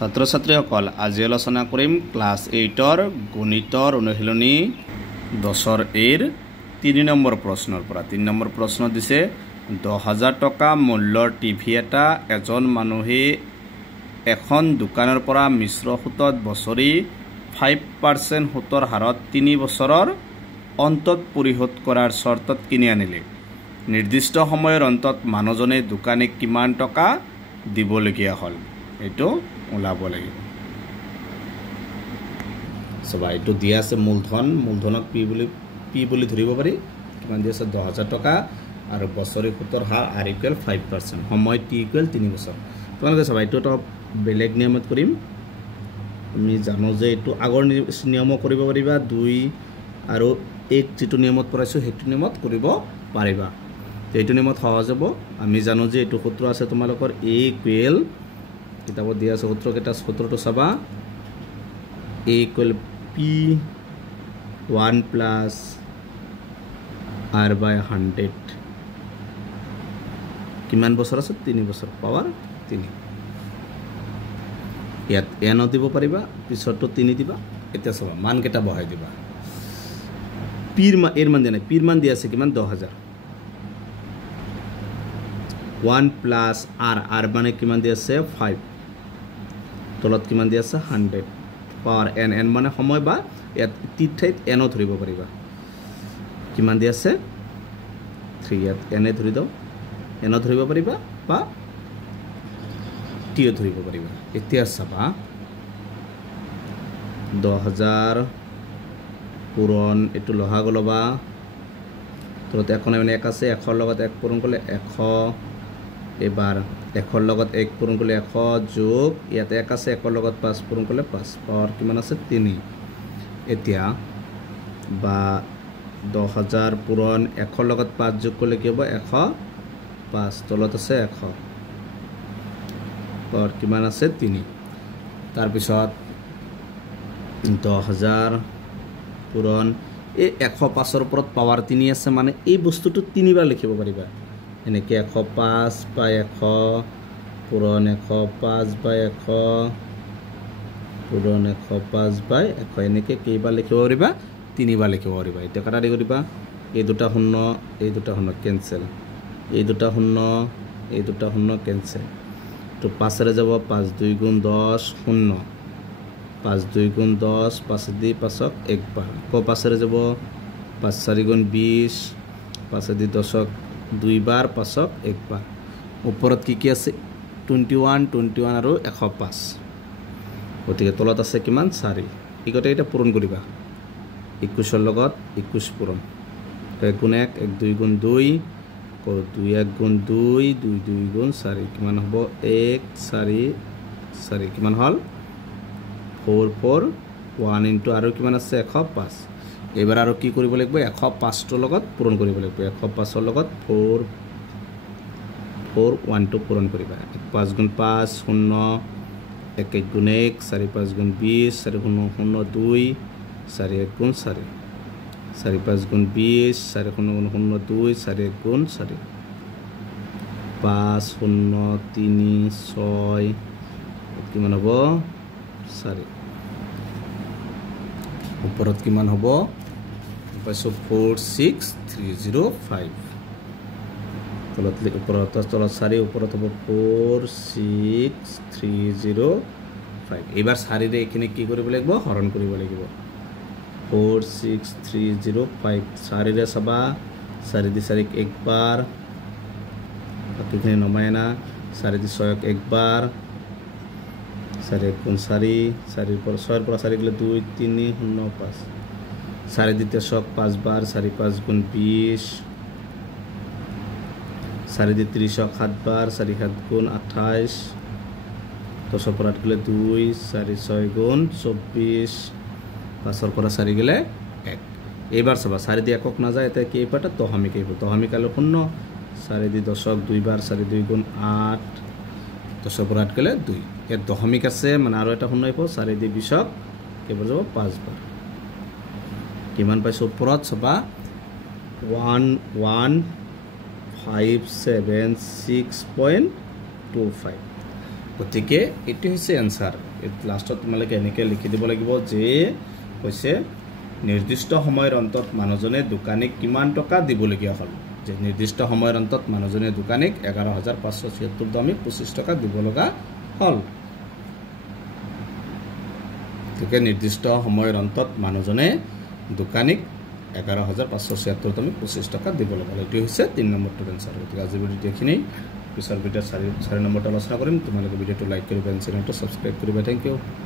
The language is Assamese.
ছাত্ৰ ছাত্ৰীসকল আজি আলোচনা কৰিম ক্লাছ 8ৰ গণিতৰ অনুশীলনী 10ৰ এৰ 3 নম্বৰ প্ৰশ্নৰ পৰা 3 নম্বৰ প্ৰশ্ন দিছে 10000 টকা মূল্যৰ টিভি এটা এজন মানুহে এখন দোকানৰ পৰা মিশ্ৰ সুতত বছৰি 5% সুতৰ হাৰত 3 বছৰৰ অন্তত পৰিশোধ কৰাৰ চৰ্তত কিনি আনিলে নিৰ্দিষ্ট সময়ৰ অন্তত মানুহজনে দোকানে কিমান টকা দিবলগীয়া হ'ল এটো ওলাব লাগিব সবা এটো দিয়া আছে মূলধনক পি বুলি ধৰিব পাৰি কিমান দিয়া আছে 10000 টকা আৰু বছৰি সুতৰ হাৰ r = 5% সময় t = 3 বছৰ তোমালোকে সবা এটো তো বেলেগ নিয়মত কৰিম আমি জানো যে এটো আগৰ নিয়ম কৰিব পাৰিবা 2 আৰু 1 যেটো নিয়মত পৰাইছো হেতু নিয়মত কৰিব পাৰিবা এইটো নিয়মত সহজ হ'ব আমি জানো যে এটো সূত্ৰ আছে তোমালোকৰ a = কিতাবত দিয়া আছে সূত্ৰটো চাবা a = p1 + r/100 কিমান বছৰ আছে 3 বছৰ পাৱাৰ 3 ইয়াত n দিব পাৰিবা পিছৰটো 3 দিবা এতিয়া চাবা মান কেটা বহাই দিবা এৰ মান দিয়া নাই পিৰ মান দিয়া আছে কিমান 10000 1 + r মানে কিমান দিয়া আছে 5 তলত কিমান দিয়া আছে 100 পাৱাৰ n মানে সময় বা ইয়াত টিঠাইত n ধৰিব পাৰিবা কিমান দিয়া আছে 3 ইয়াত n ধৰি দাও n ধৰিব পাৰিবা বা t ধৰিব পাৰিবা এতিয়া চাবা 10000 পূৰণ এটো লহা গলবা তলত এখন মানে 1 আছে 1 ৰ লগত 1 পূৰণ কৰিলে 100 এবাৰ 1 ৰ লগত 1 পূৰণ কৰিলে 100 যোগ ইয়াতে 1 আছে 1 ৰ লগত 5 পূৰণ কৰিলে 5 পাৱাৰ কিমান আছে 3 এতিয়া বা 10000 পূৰণ 1 ৰ লগত 5 যোগ কৰিলে কি হ'ব 105 তলত আছে 100 পাৱাৰ কিমান আছে 3 তাৰ পিছত 10000 পূৰণ এই 105 ৰ ওপৰত পাৱাৰ 3 আছে মানে এই বস্তুটো 3 বাৰ লিখিব পাৰিবা এনেকে 105 / 100 পূৰণ 105 / 100 পূৰণ 105 / 100 এনেকে কেইবাৰ লিখিব পাৰিবা 3 বাৰ লিখিব পাৰিবা এটা কাটা দি কৰিবা এই দুটা শূন্য এই দুটা শূন্য কেনসেল এই দুটা শূন্য এই দুটা শূন্য কেনসেল তো 5 ৰে যাব 5 2 * 10 শূন্য 5 2 * 10 5 দি 5ক একবাৰ কো 5 ৰে যাব 5 4 * 20 5 দি 10ক দুইবাৰ 5ক একবাৰ ওপৰত কি আছে 21 আৰু 105 গতিকে তলত আছে কিমান 4 এই গটে এটা পূৰণ কৰিবা 21 ৰ লগত 21 পূৰণ 1 * 1 1 2 * 2 কো 2 1 * 2 2 2 * 4 কিমান হ'ব 1 4 4 কিমান হল 4 4 1 * আৰু কিমান আছে 105 এবাৰ আৰু কি কৰিব লাগিব 105 ৰ লগত পূৰণ কৰিব লাগিব 105 ৰ লগত 4 4 1 2 পূৰণ কৰিবা 5 * 5 শূন্য 1 1 * 1 4 5 * 20 4 0 0 2 4 1 * 4 4 5 * 20 4 0 0 2 4 1 * 4 5 0 3 6 কিমান হ'ব 4 ওপৰত কিমান হ'ব পাইছো 46305 তলত ওপৰত 4 ওপৰত হ'ব 46305 এবাৰ 4 ৰে এখানে কি কৰিব লাগিব হৰণ কৰিব লাগিব 46305 4 ৰে সবা 4 দি 4 একবাৰ বাকিখিনি নমায়না 4 দি 6 একবাৰ 4 1 * 4 4 पर 6 पर 4 গলে 2 3 0 5 4 দিতে 5 বার 4 5 * 20 4 দি 30 7 বার 4 7 * 28 10 पर 8 গলে 2 4 6 * 24 5 पर 4 গলে 1 এবাৰ সবা 4 দি একক না যায় এটা কি পাটা দশমিক হইব দশমিক আলো 0 4 দি 10ক 2 বার 4 2 * 8 10 पर 8 গলে 2 এর দশমিক আছে মানে আৰু এটা শূন্য হইব 4 দি 20ক কেবল যাব 5 বাৰ কিমান পাইছো ওপৰত সবা 11576.25 গতিকে এটি হচ্ছে অ্যানসাৰ। লাষ্টত তোমালোকে এনেকৈ লিখি দিব লাগিব যে কৈছে নিৰ্দিষ্ট সময়ৰ অন্তত মানুহজনে দোকানীক কিমান টকা দিবলগীয়া হ'ল যে নিৰ্দিষ্ট সময়ৰ অন্তত মানুহজনে দোকানীক 11,576 দামী 25 টকা দিব লগা হ'ল গতিকে নিৰ্দিষ্ট সময়ৰ অন্তত মানুহজনে দোকানীক 11,576 দামী 25 টকা দিব লগা হ'ল এটো হৈছে 3 নম্বৰটো এনসাৰ গতিকে আজি ভিডিঅ'টো এইখিনি পিছৰ ভিডিঅ'ত 4 নম্বৰটো আলোচনা কৰিম তোমালোকে ভিডিঅ'টো লাইক কৰিবা চেনেলটো সাবস্ক্ৰাইব কৰিবা থ্যাংক ইউ